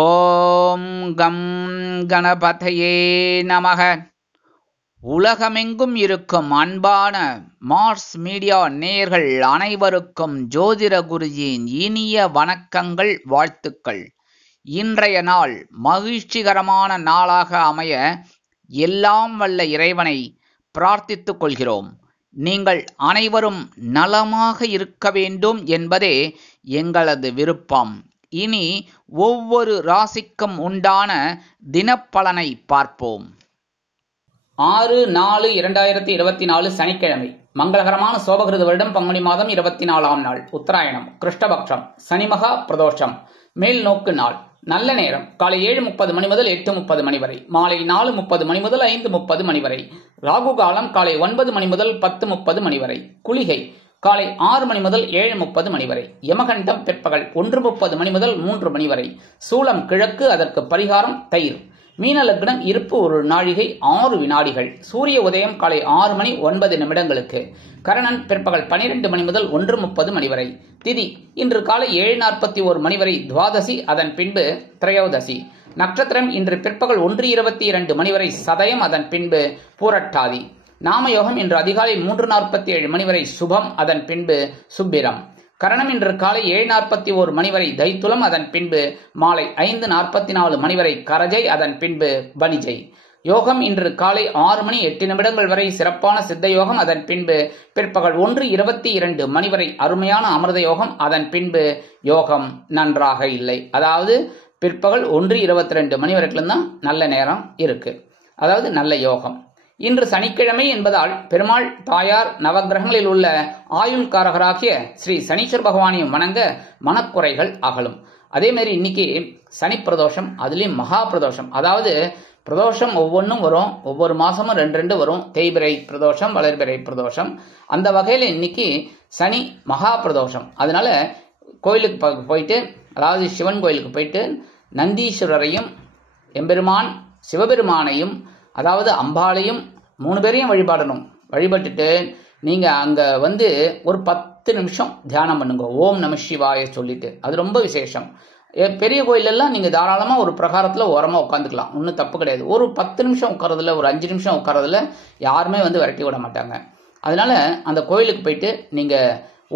ஓம் come கணபதையே நமக. உலகமெங்கும் இருக்கும் அன்பான மார்ஸ் மீடியா நேயர்கள் அனைவருக்கும் ஜோதிட குருஜியின் இனிய வணக்கங்கள், வாழ்த்துக்கள். இன்றைய நாள் மகிழ்ச்சிகரமான நாளாக அமைய எல்லாம் வல்ல இறைவனை பிரார்த்தித்துக் கொள்கிறோம். நீங்கள் அனைவரும் நலமாக இருக்க வேண்டும் என்பதே எங்களது விருப்பம். இனி ஒவ்வொரு ராசிக்கும் உண்டான தினப்பலனை பார்ப்போம். 6/4/2024 சனிக்கிழமை, மங்களகரமான சோபகிருது வருடம் பங்குனி மாதம் 24ஆம் நாள், உத்தராயணம், கிருஷ்ணபக்ஷம், சனிமகா பிரதோஷம், மேல் நோக்கு நாள். நல்ல நேரம் காலை 7:30 மணி முதல் 8:30 மணி வரை, மாலை 4:30 மணி முதல் 5:30 மணி வரை. ராகு காலம் காலை 9 மணி முதல் 10:30 மணி வரை. குளிகை காலை 6 மணி முதல் 7:30 மணி வரை. யமகண்டம் பிற்பகல் 1:30 மணி முதல் 3 மணி வரை. சூலம் கிழக்கு, அதற்கு பரிகாரம் தயிர். மீன லக்னம், இருப்பு 1 நாழிகை 6 வினாடிகள். சூரிய உதயம் காலை 6 மணி 9 நிமிடங்களுக்கு. கரணன் பிற்பகல் 12 மணி முதல் 1:30 மணி வரை. திதி இன்று காலை 7:41 மணி வரை துவாதசி, அதன் பின்பு திரையோதசி. நட்சத்திரம் இன்று பிற்பகல் 1:22 மணி வரை சதயம், அதன் பின்பு பூரட்டாதி. நாமயோகம் இன்று அதிகாலை 3:47 மணி வரை சுபம், அதன் பின்பு சுப்பிரம். கரணம் இன்று காலை 7:41 மணி வரை தைத்துலம், அதன் பின்பு மாலை 5:44 மணி வரை கரஜை, அதன் பின்பு பனிஜை. யோகம் இன்று காலை 6 மணி 8 நிமிடங்கள் வரை சிறப்பான சித்த யோகம், அதன் பின்பு பிற்பகல் 1:22 மணி வரை அருமையான அமிர்த யோகம், அதன் பின்பு யோகம் நன்றாக இல்லை. அதாவது பிற்பகல் 1:22 மணி வரைக்கும் தான் நல்ல நேரம் இருக்கு, அதாவது நல்ல யோகம். இன்று சனிக்கிழமை என்பதால் பெருமாள், தாயார், நவகிரகங்களில் உள்ள ஆயுள்காரகராகிய ஸ்ரீ சனீஸ்வர பகவானையும் வணங்க மனக்குறைகள் அகலும். அதே மாதிரி இன்னைக்கு சனி பிரதோஷம், அதுலயும் மகா பிரதோஷம். அதாவது பிரதோஷம் ஒவ்வொன்றும் வரும், ஒவ்வொரு மாசமும் 2 வரும். தேய்பிரை பிரதோஷம், வளர்பிறை பிரதோஷம். அந்த வகையில இன்னைக்கு சனி மகா பிரதோஷம். அதனால கோயிலுக்கு போயிட்டு, அதாவது சிவன் கோயிலுக்கு போயிட்டு நந்தீஸ்வரரையும் எம்பெருமான் சிவபெருமானையும், அதாவது அம்பாளையும் 3 பேரையும் வழிபாடணும். வழிபட்டுட்டு நீங்க அங்க வந்து ஒரு 10 நிமிஷம் தியானம் பண்ணுங்க, ஓம் நம சிவாய சொல்லிட்டு. அது ரொம்ப விசேஷம். பெரிய கோயிலெல்லாம் நீங்க தாராளமா ஒரு பிரகாரத்துல ஓரமா உட்காந்துக்கலாம், ஒன்றும் தப்பு கிடையாது. ஒரு 10 நிமிஷம் உட்காரதுல, ஒரு 5 நிமிஷம் உட்காரதுல யாருமே வந்து விரட்டி விட மாட்டாங்க. அதனால அந்த கோயிலுக்கு போயிட்டு நீங்க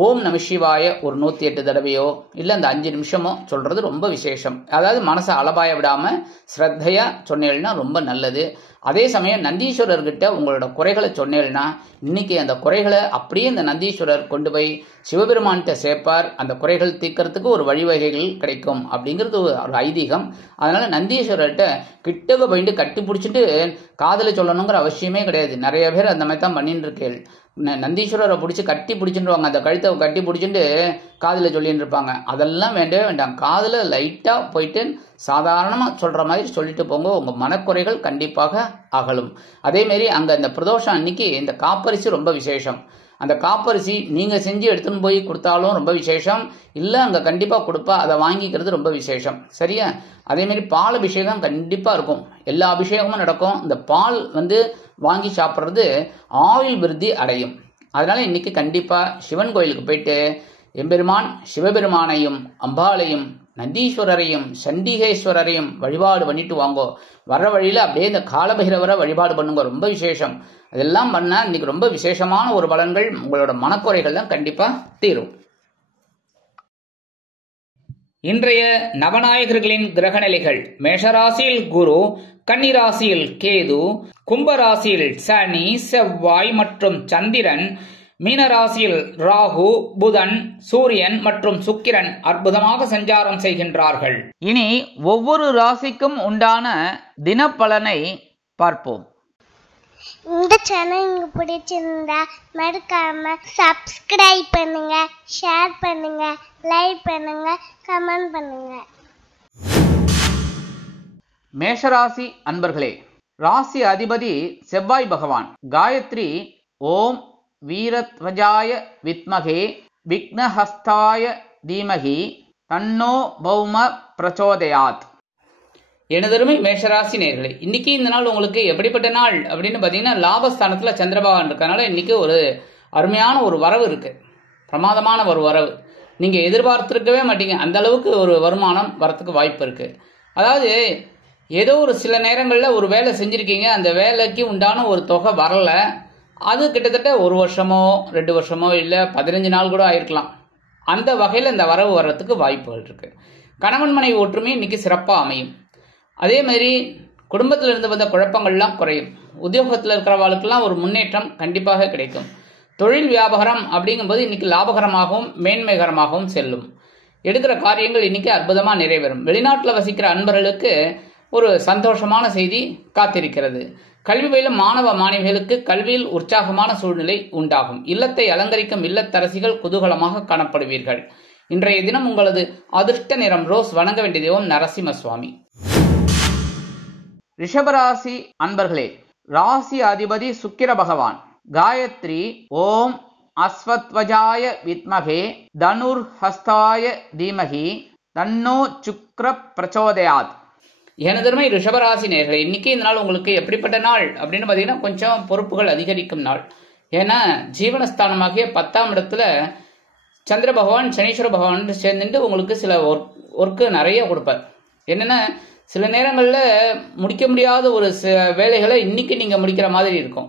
ஓம் நம சிவாய ஒரு 108 தடவையோ இல்லை அந்த 5 நிமிஷமோ சொல்றது ரொம்ப விசேஷம். அதாவது மனசை அலபாய விடாம ஸ்ரத்தையா சொன்னேன்னா ரொம்ப நல்லது. அதே சமயம் நந்தீஸ்வரர்கிட்ட உங்களோட குறைகளை சொன்னேன்னா இன்னைக்கு அந்த குறைகளை அப்படியே இந்த நந்தீஸ்வரர் கொண்டு போய் சிவபெருமான்கிட்ட சேர்ப்பார். அந்த குறைகள் தீர்க்கறதுக்கு ஒரு வழிவகைகள் கிடைக்கும் அப்படிங்கிறது ஒரு ஐதீகம். அதனால நந்தீஸ்வரர்கிட்ட கிட்டக போயிட்டு கட்டி பிடிச்சிட்டு காதல சொல்லணுங்கிற அவசியமே கிடையாது. நிறைய பேர் அந்த மாதிரி தான் பண்ணிட்டு இருக்கேன். நந்தீஸ்வரரை பிடிச்சி கட்டி பிடிச்சிட்டுருவாங்க, அந்த கழுத்தை கட்டி பிடிச்சிட்டு காதில் சொல்லிட்டு இருப்பாங்க. அதெல்லாம் வேண்டவே வேண்டாம். காதில் லைட்டாக போயிட்டு சாதாரணமாக சொல்கிற மாதிரி சொல்லிட்டு போங்க, உங்கள் மனக்குறைகள் கண்டிப்பாக அகலும். அதேமாரி அங்கே இந்த பிரதோஷம் அன்னைக்கு இந்த காப்பரிசி ரொம்ப விசேஷம். அந்த காப்பரிசி நீங்கள் செஞ்சு எடுத்துன்னு போய் கொடுத்தாலும் ரொம்ப விசேஷம், இல்லை அங்கே கண்டிப்பாக கொடுப்பா, அதை வாங்கிக்கிறது ரொம்ப விசேஷம். சரியா? அதேமாரி பால் அபிஷேகம் கண்டிப்பாக இருக்கும், எல்லா அபிஷேகமும் நடக்கும். இந்த பால் வந்து வாங்கி சாப்பிட்றது ஆயுள் விருத்தி அடையும். அதனால இன்னைக்கு கண்டிப்பா சிவன் கோயிலுக்கு போயிட்டு எம்பெருமான் சிவபெருமானையும் அம்பாளையும் நந்தீஸ்வரரையும் சண்டிகேஸ்வரரையும் வழிபாடு பண்ணிட்டு வாங்கோ. வர வழியில அப்படியே இந்த காலபைரவரை வழிபாடு பண்ணுங்க, ரொம்ப விசேஷம். அதெல்லாம் பண்ணா இன்னைக்கு ரொம்ப விசேஷமான ஒரு பலன்கள், உங்களோட மனக்குறைகள்லாம் கண்டிப்பா தீரும். இன்றைய நவநாயகர்களின் கிரகநிலைகள்: மேஷராசியில் குரு, கன்னிராசியில் கேது, கும்பராசியில் சனி, செவ்வாய் மற்றும் சந்திரன், மீனராசியில் ராகு, புதன், சூரியன் மற்றும் சுக்கிரன் அற்புதமாக சஞ்சாரம் செய்கின்றார்கள். இனி ஒவ்வொரு ராசிக்கும் உண்டான தினப்பலனை பார்ப்போம். இந்த சேனல் உங்களுக்கு பிடிச்சிருந்தா மறக்காம சப்ஸ்கிரைப் பண்ணுங்க, ஷேர் பண்ணுங்க, லைக் பண்ணுங்க, கமெண்ட் பண்ணுங்க. மேஷராசி அன்பர்களே, ராசி அதிபதி செவ்வாய் பகவான். காயத்ரி ஓம் வீரத்வஜாய வித்மகே விக்னஹஸ்தாய தீமகி தன்னோ பௌம பிரச்சோதயாத். எனதருமை மேஷராசி நேயர்களே, இன்னைக்கு இந்த நாள் உங்களுக்கு எப்படிப்பட்ட நாள் அப்படின்னு பார்த்தீங்கன்னா, லாபஸ்தானத்துல சந்திரபகவான் இருக்கனால இன்னைக்கு ஒரு அருமையான ஒரு வரவு இருக்கு, பிரமாதமான ஒரு வரவு. நீங்க எதிர்பார்த்திருக்கவே மாட்டீங்க, அந்த அளவுக்கு ஒரு வருமானம் வரத்துக்கு வாய்ப்பு இருக்கு. அதாவது ஏதோ ஒரு சில நேரங்களில் ஒரு வேலை செஞ்சுருக்கீங்க, அந்த வேலைக்கு உண்டான ஒரு தொகை வரல, அது கிட்டத்தட்ட 1 வருஷமோ 2 வருஷமோ இல்லை 15 நாள் கூட ஆயிருக்கலாம். அந்த வகையில் இந்த வரவு வர்றதுக்கு வாய்ப்புகள் இருக்குது. கணவன் மனைவி ஒற்றுமை இன்னைக்கு சிறப்பாக அமையும். அதே மாதிரி குடும்பத்தில் இருந்து வந்த குழப்பங்கள்லாம் குறையும். உத்தியோகத்தில் இருக்கிறவர்களுக்கெல்லாம் ஒரு முன்னேற்றம் கண்டிப்பாக கிடைக்கும். தொழில் வியாபாரம் அப்படிங்கும்போது இன்னைக்கு லாபகரமாகவும் மேன்மைகரமாகவும் செல்லும். எடுக்கிற காரியங்கள் இன்னைக்கு அற்புதமாக நிறைவேறும். வெளிநாட்டில் வசிக்கிற அன்பர்களுக்கு ஒரு சந்தோஷமான செய்தி காத்திருக்கிறது. கல்வி பயிலும் மாணவ மாணவிகளுக்கு கல்வியில் உற்சாகமான சூழ்நிலை உண்டாகும். இல்லத்தை அலங்கரிக்கும் இல்லத்தரசிகள் குதூகலமாக காணப்படுவீர்கள். இன்றைய தினம் உங்களது அதிர்ஷ்ட நிறம் ரோஸ். வணங்க வேண்டிய தெய்வம் நரசிம்ம சுவாமி. ரிஷபராசி அன்பர்களே, ராசி அதிபதி சுக்கிர பகவான். காயத்ரி ஓம் அஸ்வத்வஜாய வித்மகே தனுர் ஹஸ்தாய தீமகி தன்னோ சுக்ர பிரச்சோதயாத். எனதருமை ரிஷபராசி நேயர்களே, இன்னைக்கு இந்த நாள் உங்களுக்கு எப்படிப்பட்ட நாள் அப்படின்னு பார்த்தீங்கன்னா கொஞ்சம் பொறுப்புகள் அதிகரிக்கும் நாள். ஏன்னா ஜீவனஸ்தானமாகிய 10ஆம் இடத்துல சந்திர பகவான் சனீஸ்வர பகவான் சேர்ந்துட்டு உங்களுக்கு சில ஒர்க்கு நிறைய கொடுப்பார். என்னென்னா சில நேரங்களில் முடிக்க முடியாத ஒரு வேலைகளை இன்னைக்கு நீங்கள் முடிக்கிற மாதிரி இருக்கும்.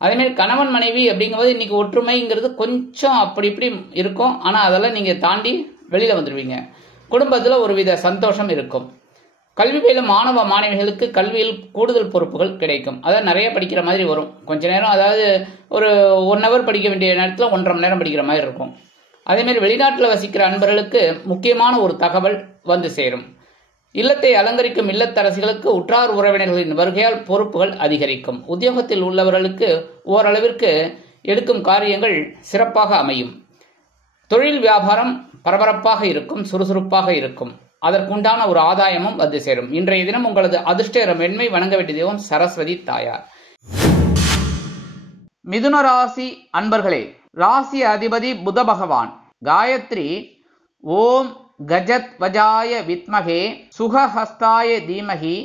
அதேமாதிரி கணவன் மனைவி அப்படிங்கும்போது இன்னைக்கு ஒற்றுமைங்கிறது கொஞ்சம் அப்படி இப்படி இருக்கும். ஆனால் அதெல்லாம் நீங்கள் தாண்டி வெளியில் வந்துடுவீங்க. குடும்பத்தில் ஒரு வித சந்தோஷம் இருக்கும். கல்வி பயிலும் மாணவ மாணவிகளுக்கு கல்வியில் கூடுதல் பொறுப்புகள் கிடைக்கும். அதாவது நிறைய படிக்கிற மாதிரி வரும். கொஞ்ச நேரம், அதாவது ஒரு 1 ஹவர் படிக்க வேண்டிய நேரத்தில் 1.5 மணி நேரம் படிக்கிற மாதிரி இருக்கும். அதேமாதிரி வெளிநாட்டில் வசிக்கிற அன்பர்களுக்கு முக்கியமான ஒரு தகவல் வந்து சேரும். இல்லத்தை அலங்கரிக்கும் இல்லத்தரசிகளுக்கு உற்றார் உறவினர்களின் வருகையால் பொறுப்புகள் அதிகரிக்கும். உத்தியோகத்தில் உள்ளவர்களுக்கு ஓரளவிற்கு எடுக்கும் காரியங்கள் சிறப்பாக அமையும். தொழில் வியாபாரம் பரபரப்பாக இருக்கும், சுறுசுறுப்பாக இருக்கும். அதற்குண்டான ஒரு ஆதாயமும் வந்து சேரும். இன்றைய தினம் உங்களது அதிர்ஷ்ட வெண்மை. வணங்க வேண்டிய தெய்வம் சரஸ்வதி தாயார். மிதுன ராசி அன்பர்களே, ராசி அதிபதி புத பகவான். காயத்ரி ஓம் கஜத் வஜாய வித்மகே சுகஹஸ்தாய தீமகி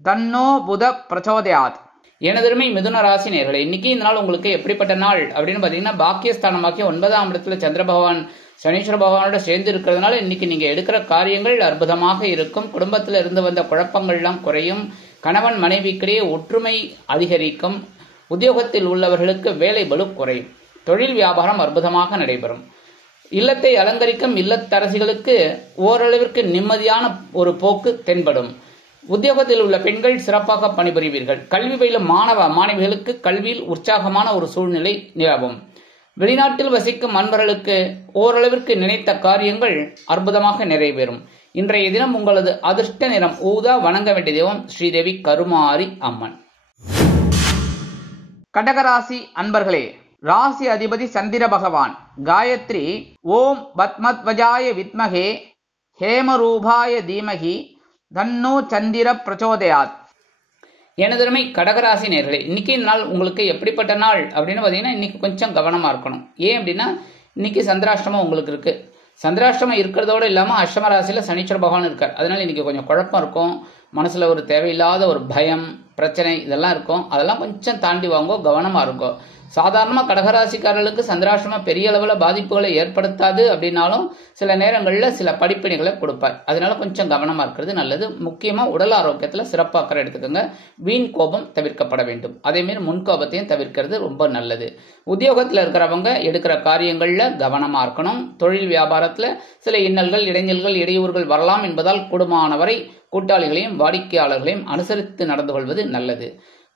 தன்னோ புத பிரச்சோதயாத். எனதருமை மிதுன ராசி நேயர்களே, இன்னைக்கு இந்த நாள் உங்களுக்கு எப்படிப்பட்ட நாள் அப்படின்னு பார்த்தீங்கன்னா பாக்கியஸ்தானமாக்கிய 9ஆம் இடத்துல சந்திர பகவான் சனீஸ்வர பகவானோட சேர்ந்து இருக்கிறதுனால இன்னைக்கு நீங்க எடுக்கிற காரியங்கள் அற்புதமாக இருக்கும். குடும்பத்தில் இருந்து வந்த குழப்பங்கள்லாம் குறையும். கணவன் மனைவிக்கிடையே ஒற்றுமை அதிகரிக்கும். உத்தியோகத்தில் உள்ளவர்களுக்கு வேலை பளு குறையும். தொழில் வியாபாரம் அற்புதமாக நடைபெறும். இல்லத்தை அலங்கரிக்கும் இல்லத்தரசிகளுக்கு ஓரளவிற்கு நிம்மதியான ஒரு போக்கு தென்படும். உத்தியோகத்தில் உள்ள பெண்கள் சிறப்பாக பணிபுரிவீர்கள். கல்வி பயிலும் மாணவ மாணவிகளுக்கு கல்வியில் உற்சாகமான ஒரு சூழ்நிலை நிலவும். வெளிநாட்டில் வசிக்கும் அன்பர்களுக்கு ஓரளவிற்கு நினைத்த காரியங்கள் அற்புதமாக நிறைவேறும். இன்றைய தினம் உங்களது அதிர்ஷ்ட நிறம் ஊதா. வணங்க வேண்டிய தெய்வம் ஸ்ரீதேவி கருமாரி அம்மன். கடகராசி அன்பர்களே, ராசி அதிபதி சந்திர பகவான். காயத்ரி ஓம் பத்மத்வஜாய வித்மகே ஹேமரூபாய தீமகி தன்னோ சந்திர பிரச்சோதயாத். எனதருமை கடகராசி நேயர்களே, இன்னைக்கு இந்த நாள் உங்களுக்கு எப்படிப்பட்ட நாள் அப்படின்னு பார்த்தீங்கன்னா இன்னைக்கு கொஞ்சம் கவனமாக இருக்கணும். ஏன் அப்படின்னா இன்னைக்கு சந்திராஷ்டமம் உங்களுக்கு இருக்கு. சந்திராஷ்டமம் இருக்கிறதோடு இல்லாமல் அஷ்டம ராசியில் சனீஸ்வர பகவான் இருக்கார். அதனால இன்னைக்கு கொஞ்சம் குழப்பம் இருக்கும். மனசில் ஒரு தேவையில்லாத ஒரு பயம் பிரச்சனை இதெல்லாம் இருக்கும். அதெல்லாம் கொஞ்சம் தாண்டி வாங்கோ, கவனமாக இருக்கும். சாதாரணமாக கடகராசிக்காரர்களுக்கு சந்திராஷ்டமம் பெரிய அளவில் பாதிப்புகளை ஏற்படுத்தாது அப்படின்னாலும் சில நேரங்களில் சில படிப்பினைகளை கொடுப்பார். அதனால கொஞ்சம் கவனமாக இருக்கிறது நல்லது. முக்கியமாக உடல் ஆரோக்கியத்தில் சிறப்பாக அக்கறை எடுத்துக்கோங்க. வீண் கோபம் தவிர்க்கப்பட வேண்டும். அதேமாரி முன்கோபத்தையும் தவிர்க்கிறது ரொம்ப நல்லது. உத்தியோகத்தில் இருக்கிறவங்க எடுக்கிற காரியங்களில் கவனமாக இருக்கணும். தொழில் வியாபாரத்தில் சில இன்னல்கள் இடைஞ்சல்கள் இடையூறுகள் வரலாம் என்பதால் கூடுமானவரை கூட்டாளிகளையும் வாடிக்கையாளர்களையும் அனுசரித்து நடந்து கொள்வது நல்லது.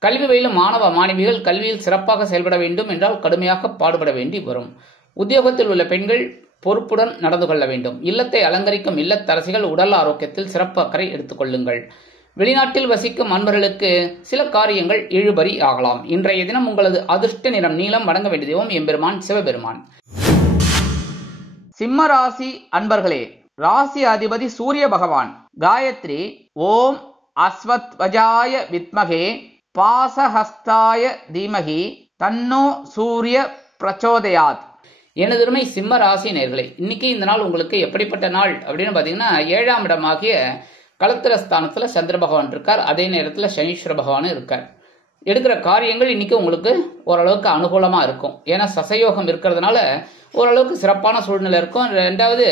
கல்வி பயிலும் மாணவ மாணவிகள் கல்வியில் சிறப்பாக செயல்பட வேண்டும் என்றால் கடுமையாக பாடுபட வேண்டி வரும். உத்தியோகத்தில் உள்ள பெண்கள் பொறுப்புடன் நடந்து கொள்ள வேண்டும். இல்லத்தை அலங்கரிக்கும் இல்லத்தரசிகள் உடல் ஆரோக்கியத்தில் சிறப்பு அக்கறை எடுத்துக்கொள்ளுங்கள். வெளிநாட்டில் வசிக்கும் அன்பர்களுக்கு சில காரியங்கள் இழுபறி ஆகலாம். இன்றைய தினம் உங்களது அதிர்ஷ்ட நிறம் நீலம். வணங்க வேண்டிய தெய்வம் எம்பெருமான் சிவபெருமான். சிம்ம ராசி அன்பர்களே, ராசி அதிபதி சூரிய பகவான். காயத்ரி ஓம் அஸ்வத்வஜாய வித்மகே பாசஹஸ்தாய தீமகி தன்னோ சூரிய பிரச்சோதயாத். எனதருமை சிம்ம ராசி நேயர்களே, இன்னைக்கு இந்த நாள் உங்களுக்கு எப்படிப்பட்ட நாள் அப்படின்னு பார்த்தீங்கன்னா 7ஆம் இடமாகிய கலத்திரஸ்தானத்தில் சந்திர பகவான் இருக்கார். அதே நேரத்தில் சனீஸ்வர பகவானும் இருக்கார். எடுக்கிற காரியங்கள் இன்னைக்கு உங்களுக்கு ஓரளவுக்கு அனுகூலமா இருக்கும். ஏன்னா சசயோகம் இருக்கிறதுனால ஓரளவுக்கு சிறப்பான சூழ்நிலை இருக்கும். ரெண்டாவது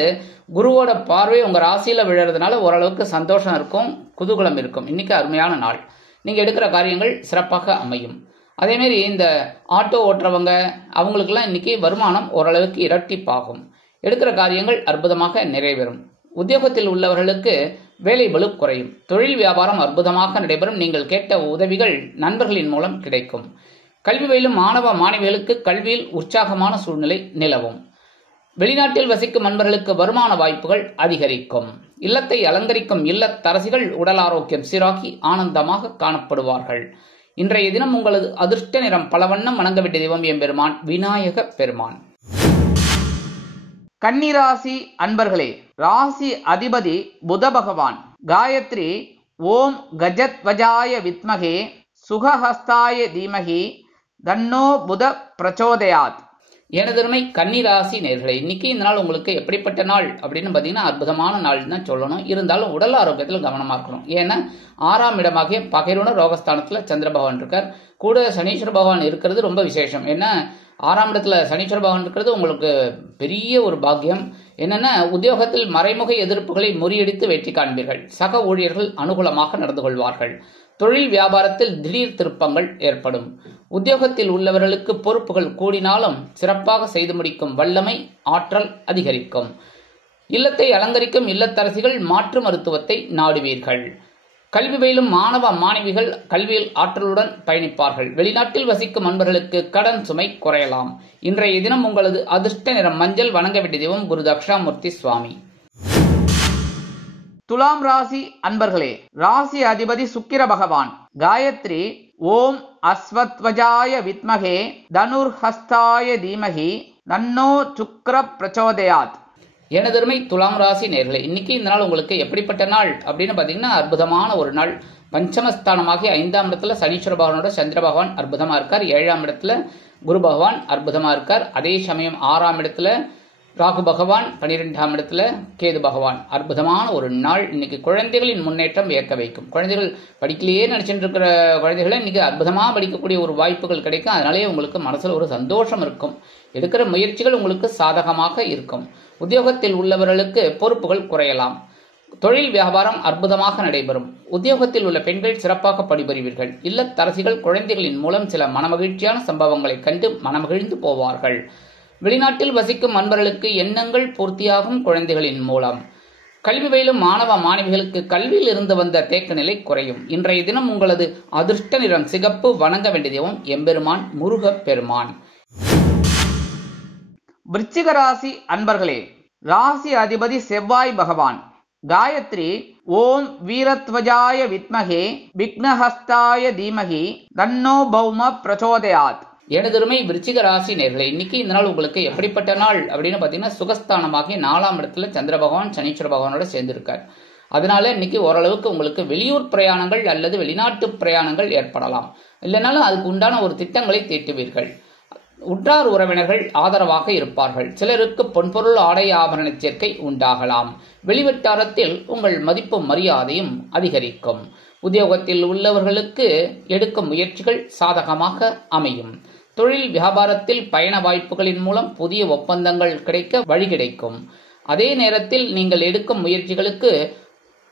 குருவோட பார்வை உங்க ராசியில விழுறதுனால ஓரளவுக்கு சந்தோஷம் இருக்கும், குதூகலம் இருக்கும். இன்னைக்கு அருமையான நாள். நீங்க எடுக்கிற காரியங்கள் சிறப்பாக அமையும். அதே மாதிரி இந்த ஆட்டோ ஓட்டுறவங்க அவங்களுக்கெல்லாம் இன்னைக்கு வருமானம் ஓரளவுக்கு இரட்டிப்பாகும். எடுக்கிற காரியங்கள் அற்புதமாக நிறைவேறும். உத்தியோகத்தில் உள்ளவர்களுக்கு வேலை பளு குறையும். தொழில் வியாபாரம் அற்புதமாக நடைபெறும். நீங்கள் கேட்ட உதவிகள் நண்பர்களின் மூலம் கிடைக்கும். கல்வி பயிலும் மாணவ மாணவிகளுக்கு கல்வியில் உற்சாகமான சூழ்நிலை நிலவும். வெளிநாட்டில் வசிக்கும் நண்பர்களுக்கு வருமான வாய்ப்புகள் அதிகரிக்கும். இல்லத்தை அலங்கரிக்கும் இல்லத்தரசிகள் உடல் ஆரோக்கியம் சீராகி ஆனந்தமாக காணப்படுவார்கள். இன்றைய தினம் உங்களது அதிர்ஷ்ட நிறம் பலவண்ணம். வணங்க வேண்டிய தெய்வம் எம்பெருமான் விநாயக பெருமான். கன்னிராசி அன்பர்களே, ராசி அதிபதி புத பகவான். காயத்ரி ஓம் கஜத்வஜாய வித்மகே சுகஹஸ்தாய தீமகி தன்னோ புத பிரச்சோதயாத். எனதருமை கன்னிராசி நேயர்களே, இன்னைக்கு இந்த நாள் உங்களுக்கு எப்படிப்பட்ட நாள் அப்படின்னு பார்த்தீங்கன்னா அற்புதமான நாள் தான் சொல்லணும். இருந்தாலும் உடல் ஆரோக்கியத்தில் கவனமாக இருக்கணும். ஏன்னா 6ஆம் இடமாகிய பகைரோன ரோகஸ்தானத்தில் சந்திர பகவான் இருக்கார். கூட சனீஸ்வர பகவான் இருக்கிறது ரொம்ப விசேஷம். ஏன்னா 6ஆம் இடத்துல சனீஸ்வர பகவான் இருக்கிறது உங்களுக்கு பெரிய ஒரு பாக்கியம். என்னன்னா உத்தியோகத்தில் மறைமுக எதிர்ப்புகளை முறியடித்து வெற்றி காண்பீர்கள். சக ஊழியர்கள் அனுகூலமாக நடந்து கொள்வார்கள். தொழில் வியாபாரத்தில் திடீர் திருப்பங்கள் ஏற்படும். உத்தியோகத்தில் உள்ளவர்களுக்கு பொறுப்புகள் கூடினாலும் சிறப்பாக செய்து முடிக்கும் வல்லமை ஆற்றல் அதிகரிக்கும். இல்லத்தை அலங்கரிக்கும் இல்லத்தரசிகள் மாற்று மருத்துவத்தை நாடுவீர்கள். கல்வி பயிலும் மாணவ மாணவிகள் கல்வியில் ஆற்றலுடன் பயணிப்பார்கள். வெளிநாட்டில் வசிக்கும் நண்பர்களுக்கு கடன் சுமை குறையலாம். இன்றைய தினம் உங்களது அதிர்ஷ்ட நிறம் மஞ்சள். வணங்க வேண்டிய தெய்வம் குரு தக்ஷாமூர்த்தி சுவாமி. துலாம் ராசி அன்பர்களே, ராசி அதிபதி சுக்கிர பகவான். காயத்ரி ஓம் அஸ்வத்வஜாய வித்மகே தனுர்ஹஸ்தாய தீமகி தன்னோ சுக்ர பிரச்சோதயாத். எனதருமை துலாம் ராசி நேயர்களே, இன்னைக்கு இந்த நாள் உங்களுக்கு எப்படிப்பட்ட நாள் அப்படின்னு பாத்தீங்கன்னா அற்புதமான ஒரு நாள். பஞ்சமஸ்தானமாகிய 5ஆம் இடத்துல சனீஸ்வர பகவானோட சந்திர பகவான் அற்புதமா இருக்கார். 7ஆம் இடத்துல குரு பகவான் அற்புதமா இருக்கார். அதே சமயம் 6ஆம் இடத்துல ராகு பகவான், 12ஆம் இடத்துல கேது பகவான். அற்புதமான ஒரு நாள். இன்னைக்கு குழந்தைகளின் முன்னேற்றம் வியக்க வைக்கும். குழந்தைகள் படிக்கலையே நினைச்சிட்டு இருக்கிற குழந்தைகளை இன்னைக்கு அற்புதமா படிக்கக்கூடிய ஒரு வாய்ப்புகள் கிடைக்கும். அதனாலேயே உங்களுக்கு மனசுல ஒரு சந்தோஷம் இருக்கும். எடுக்கிற முயற்சிகள் உங்களுக்கு சாதகமாக இருக்கும். உத்தியோகத்தில் உள்ளவர்களுக்கு பொறுப்புகள் குறையலாம். தொழில் வியாபாரம் அற்புதமாக நடைபெறும். உத்தியோகத்தில் உள்ள பெண்கள் சிறப்பாக பணிபுரிவீர்கள். இல்லத்தரசிகள் குழந்தைகளின் மூலம் சில மனமகிழ்ச்சியான சம்பவங்களை கண்டு மனமகிழ்ந்து போவார்கள். வெளிநாட்டில் வசிக்கும் நண்பர்களுக்கு எண்ணங்கள் பூர்த்தியாகும் குழந்தைகளின் மூலம். கல்வி பயிலும் மாணவ மாணவிகளுக்கு கல்வியில் இருந்து வந்த தேக்க நிலை குறையும். இன்றைய தினம் உங்களது அதிர்ஷ்ட நிறம் சிகப்பு. வணங்க வேண்டிய தெய்வம் எம்பெருமான் முருகப் பெருமான். விருச்சிக ராசி அன்பர்களே, ராசி அதிபதி செவ்வாய் பகவான். காயத்ரி ஓம் வீரத்வஜாய வித்மகே விக்னஹஸ்தாய தீமகி தன்னோ பௌம பிரச்சோதயாத். எனதருமை விருச்சிக ராசி நேயர்களே, இன்னைக்கு இந்த நாள் உங்களுக்கு எப்படிப்பட்ட நாள் அப்படின்னு பாத்தீங்கன்னா சுகஸ்தானமாகி 4ஆம் இடத்துல சந்திர பகவான் சனீஸ்வர பகவானோட சேர்ந்திருக்கார். அதனால இன்னைக்கு ஓரளவுக்கு உங்களுக்கு வெளியூர் பிரயாணங்கள் அல்லது வெளிநாட்டு பிரயாணங்கள் ஏற்படலாம். இல்லைனாலும் அதுக்கு உண்டான ஒரு திட்டங்களை தீட்டுவீர்கள். உற்றார் உறவினர்கள் ஆதரவாக இருப்பார்கள். சிலருக்கு பொன்பொருள் ஆடை ஆபரண சேர்க்கை உண்டாகலாம். வெளிவட்டாரத்தில் உங்கள் மதிப்பும் மரியாதையும் அதிகரிக்கும். உத்தியோகத்தில் உள்ளவர்களுக்கு எடுக்கும் முயற்சிகள் சாதகமாக அமையும். தொழில் வியாபாரத்தில் பயண வாய்ப்புகளின் மூலம் புதிய ஒப்பந்தங்கள் கிடைக்க வழி கிடைக்கும். அதே நேரத்தில் நீங்கள் எடுக்கும் முயற்சிகளுக்கு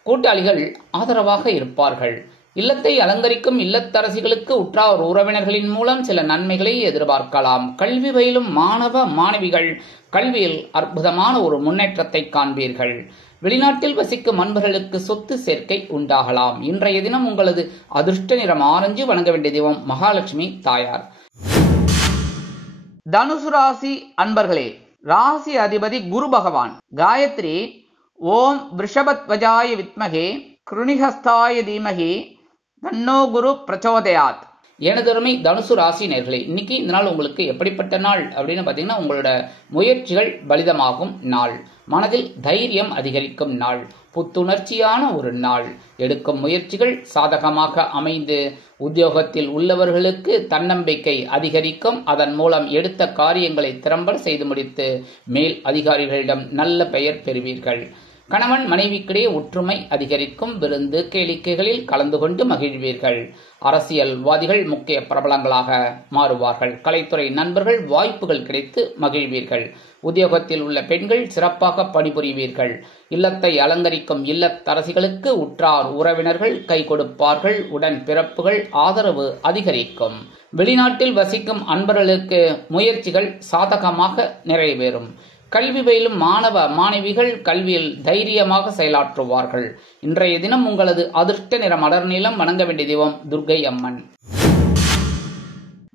கூட்டாளிகள் ஆதரவாக இருப்பார்கள். இல்லத்தை அலங்கரிக்கும் இல்லத்தரசிகளுக்கு உற்றார் உறவினர்களின் மூலம் சில நன்மைகளை எதிர்பார்க்கலாம். கல்வி பயிலும் மாணவ மாணவிகள் கல்வியில் அற்புதமான ஒரு முன்னேற்றத்தை காண்பீர்கள். வெளிநாட்டில் வசிக்கும் நண்பர்களுக்கு சொத்து சேர்க்கை உண்டாகலாம். இன்றைய தினம் உங்களது அதிர்ஷ்ட நிறம் ஆரஞ்சு. வணங்க வேண்டிய தெய்வம் மகாலட்சுமி தாயார். தனுசு ராசி அன்பர்களே, ராசி அதிபதி குரு பகவான். காயத்ரி ஓம் விருஷபத்வஜாய வித்மகே கிருணிஹஸ்தாய தீமகி தன்னோ குரு பிரச்சோதயாத். எனதருமை தனுசு ராசி நேயர்களே, இன்னைக்கு இந்த நாள் உங்களுக்கு எப்படிப்பட்ட நாள் அப்படின்னு பாத்தீங்கன்னா உங்களோட முயற்சிகள் பலிதமாகும் நாள். மனதில் தைரியம் அதிகரிக்கும் நாள். புத்துணர்ச்சியான ஒரு நாள். எடுக்கும் முயற்சிகள் சாதகமாக அமைந்து உத்தியோகத்தில் உள்ளவர்களுக்கு தன்னம்பிக்கை அதிகரிக்கும். அதன் மூலம் எடுத்த காரியங்களை திறம்பட செய்து முடித்து மேல் அதிகாரிகளிடம் நல்ல பெயர் பெறுவீர்கள். கணவன் மனைவிக்கிடையே ஒற்றுமை அதிகரிக்கும். விருந்து கேளிக்கைகளில் கலந்து கொண்டு மகிழ்வீர்கள். அரசியல்வாதிகள் முக்கிய பிரபலங்களாக மாறுவார்கள். கலைத்துறை நண்பர்கள் வாய்ப்புகள் கிடைத்து மகிழ்வீர்கள். உத்தியோகத்தில் உள்ள பெண்கள் சிறப்பாக பணிபுரிவீர்கள். இல்லத்தை அலங்கரிக்கும் இல்லத்தரசிகளுக்கு உற்றார் உறவினர்கள் கை கொடுப்பார்கள். உடன் பிறப்புகள் ஆதரவு அதிகரிக்கும். வெளிநாட்டில் வசிக்கும் அன்பர்களுக்கு முயற்சிகள் சாதகமாக நிறைவேறும். கல்வி பயிலும் மாணவ மாணவிகள் கல்வியில் தைரியமாக செயலாற்றுவார்கள். இன்றைய தினம் உங்களது அதிர்ஷ்ட நிறம் அடர் நீலம். வணங்க வேண்டிய தெய்வம் துர்க்கை அம்மன்.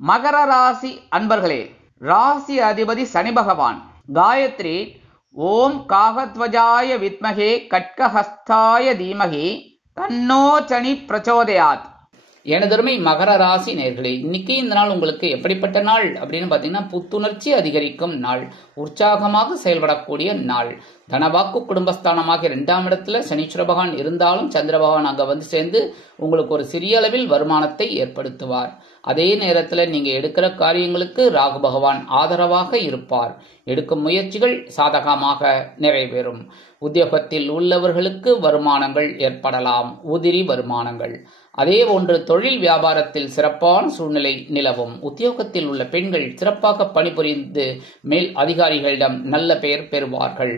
மகர ராசி அன்பர்களே, ராசி அதிபதி சனி பகவான். காயத்ரி ஓம் காகத்வஜாய வித்மகே கட்கஹஸ்தாய தீமகி தன்னோ சனி பிரச்சோதயாத். எனதருமை மகர ராசி நேர்களே, இன்னைக்கு இந்த நாள் உங்களுக்கு எப்படிப்பட்ட நாள் அப்படின்னு பார்த்தீங்கன்னா, புத்துணர்ச்சி அதிகரிக்கும் நாள், உற்சாகமாக செயல்படக்கூடிய நாள். தனவாக்கு குடும்பஸ்தானமாக 2ஆம் இடத்துல சனீஸ்வர பகவான் இருந்தாலும் சந்திர பகவான் அங்க வந்து சேர்ந்து உங்களுக்கு ஒரு சிறிய அளவில் வருமானத்தை ஏற்படுத்துவார். அதே நேரத்தில் நீங்க எடுக்கிற காரியங்களுக்கு ராகு பகவான் ஆதரவாக இருப்பார். எடுக்கும் முயற்சிகள் சாதகமாக நிறைவேறும். உத்தியோகத்தில் உள்ளவர்களுக்கு வருமானங்கள் ஏற்படலாம், உதிரி வருமானங்கள். அதே போன்று தொழில் வியாபாரத்தில் சிறப்பான சூழ்நிலை நிலவும். உத்தியோகத்தில் உள்ள பெண்கள் சிறப்பாக பணிபுரிந்து மேல் அதிகாரிகளிடம் நல்ல பெயர் பெறுவார்கள்.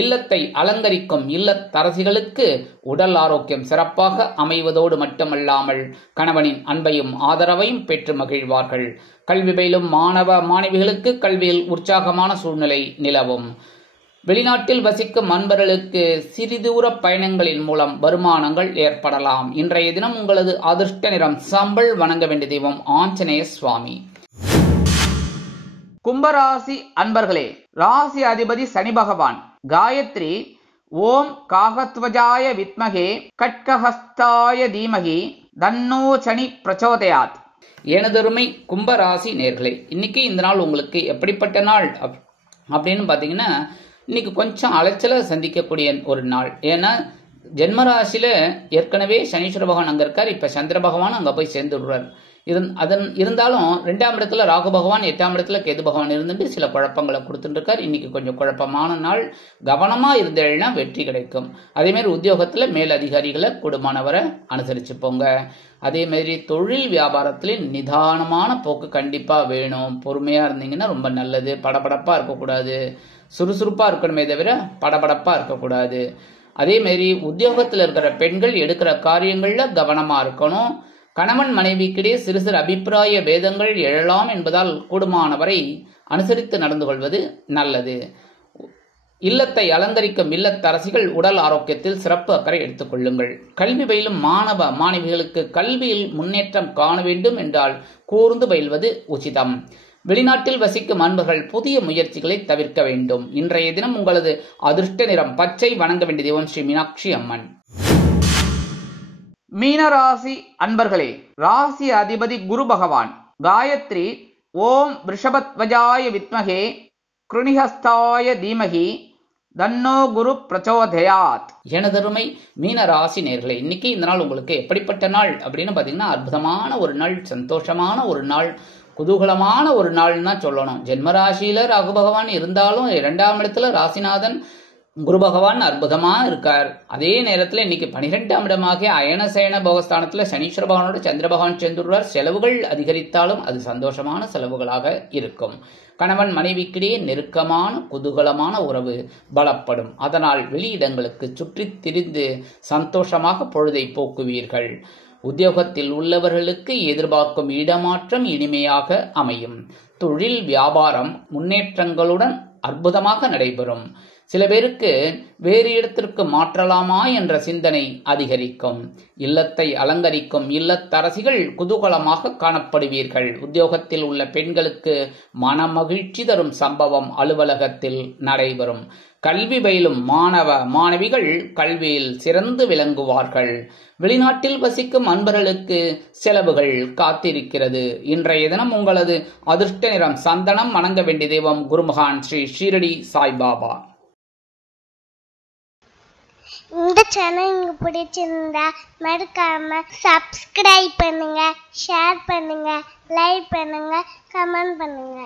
இல்லத்தை அலங்கரிக்கும் இல்லத்தரசிகளுக்கு உடல் ஆரோக்கியம் சிறப்பாக அமைவதோடு மட்டுமல்லாமல் கணவனின் அன்பையும் ஆதரவையும் பெற்று மகிழ்வார்கள். கல்வி பயிலும் மாணவ மாணவிகளுக்கு கல்வியில் உற்சாகமான சூழ்நிலை நிலவும். வெளிநாட்டில் வசிக்கும் அன்பர்களுக்கு சிறிதூர பயணங்களின் மூலம் வருமானங்கள் ஏற்படலாம். இன்றைய தினம் உங்களது அதிர்ஷ்ட நிறம் சாம்பல். வணங்க வேண்டிய தெய்வம் ஆஞ்சநேய சுவாமி. கும்பராசி அன்பர்களே, ராசி அதிபதி சனி பகவான். காயத்ரி ஓம் காகத்வஜாய வித்மகே கட்கஹஸ்தாய தீமகி தன்னோ சனி பிரச்சோதயாத். எனதருமை கும்பராசி நேர்களே, இன்னைக்கு இந்த நாள் உங்களுக்கு எப்படிப்பட்ட நாள் அப்படின்னு பார்த்தீங்கன்னா, இன்னைக்கு கொஞ்சம் அலைச்சலை சந்திக்கக்கூடிய ஒரு நாள். ஏன்னா ஜென்மராசியில ஏற்கனவே சனீஸ்வர பகவான் அங்க இருக்கார். இப்ப சந்திர பகவான் அங்க போய் சேர்ந்து விடுறார். இருந்தாலும் 2ஆம் இடத்துல ராகு பகவான், 8ஆம் இடத்துல கேது பகவான் இருந்துட்டு சில குழப்பங்களை கொடுத்துட்டு இருக்கார். இன்னைக்கு கொஞ்சம் குழப்பமான நாள். கவனமா இருந்தேன்னா வெற்றி கிடைக்கும். அதே மாதிரி உத்தியோகத்துல மேல் அதிகாரிகளை கூடுமானவரை அனுசரிச்சு போங்க. அதே மாதிரி தொழில் வியாபாரத்துல நிதானமான போக்கு கண்டிப்பா வேணும். பொறுமையா இருந்தீங்கன்னா ரொம்ப நல்லது. படபடப்பா இருக்கக்கூடாது, சுறுசுறுப்பா இருக்கணுமே தவிர படபடப்பா இருக்கக்கூடாது. அதே மாதிரி உத்தியோகத்தில் இருக்கிற பெண்கள் எடுக்கிற காரியங்கள்ல கவனமா இருக்கணும். கணவன் மனைவிக்கிடையே சிறு சிறு அபிப்பிராய பேதங்கள் எழலாம் என்பதால் கூடுமானவரை அனுசரித்து நடந்து கொள்வது நல்லது. இல்லத்தை அலங்கரிக்கும் இல்லத்தரசிகள் உடல் ஆரோக்கியத்தில் சிறப்பு அக்கறை எடுத்துக் கொள்ளுங்கள். கல்வி பயிலும் மாணவ மாணவிகளுக்கு கல்வியில் முன்னேற்றம் காண வேண்டும் என்றால் கூர்ந்து பயில்வது உச்சிதம். வெளிநாட்டில் வசிக்கும் அன்பர்கள் புதிய முயற்சிகளை தவிர்க்க வேண்டும். இன்றைய தினம் உங்களது அதிர்ஷ்ட நிறம் பச்சை. வணங்க வேண்டிய தெய்வம் ஸ்ரீ மீனாட்சி அம்மன். மீனராசி அன்பர்களே, ராசி அதிபதி குரு பகவான். காயத்ரி ஓம் ரிஷபத்வஜாய வித்மகே கிருணிஹஸ்தாய தீமகி தன்னோ குரு பிரச்சோதயாத். எனதருமை மீன ராசி நேர்களே, இன்னைக்கு இந்த நாள் உங்களுக்கு எப்படிப்பட்ட நாள் அப்படின்னு பாத்தீங்கன்னா, அற்புதமான ஒரு நாள், சந்தோஷமான ஒரு நாள், குதூகலமான ஒரு நாள்னா சொல்லணும். ஜென்மராசியில ராகு பகவான் இருந்தாலும் 2ஆம் இடத்துல ராசிநாதன் குரு பகவான் அற்புதமா இருக்கார். அதே நேரத்தில் இன்னைக்கு 12ஆம் இடமாகிய அயனசயன போகஸ்தானத்துல சனீஸ்வர பகவானோட சந்திர பகவான் சேர்ந்துள்ளார். செலவுகள் அதிகரித்தாலும் அது சந்தோஷமான செலவுகளாக இருக்கும். கணவன் மனைவிக்கிடையே நெருக்கமான குதூகலமான உறவு பலப்படும். அதனால் வெளியிடங்களுக்கு சுற்றி திரிந்து சந்தோஷமாக பொழுதை போக்குவீர்கள். உத்தியோகத்தில் உள்ளவர்களுக்கு எதிர்பார்க்கும் இடமாற்றம் இனிமையாக அமையும். தொழில் வியாபாரம் முன்னேற்றங்களுடன் அற்புதமாக நடைபெறும். சில பேருக்கு வேறு இடத்திற்கு மாற்றலாமா என்ற சிந்தனை அதிகரிக்கும். இல்லத்தை அலங்கரிக்கும் இல்லத்தரசிகள் குதூகலமாக காணப்படுவீர்கள். உத்தியோகத்தில் உள்ள பெண்களுக்கு மனமகிழ்ச்சி தரும் சம்பவம் அலுவலகத்தில் நடைபெறும். கல்வி பயிலும் மாணவ மாணவிகள் கல்வியில் சிறந்து விளங்குவார்கள். வெளிநாட்டில் வசிக்கும் அன்பர்களுக்கு செலவுகள் காத்திருக்கிறது. இன்றைய தினம் உங்களது அதிர்ஷ்ட நிறம் சந்தனம். வணங்க வேண்டிய தெய்வம் குருமகான் ஸ்ரீ ஷீரடி சாய்பாபா. இந்த சேனல் உங்களுக்கு பிடிச்சிருந்தா மறக்காம சப்ஸ்கிரைப் பண்ணுங்க, ஷேர் பண்ணுங்க, லைக் பண்ணுங்க, கமெண்ட் பண்ணுங்க.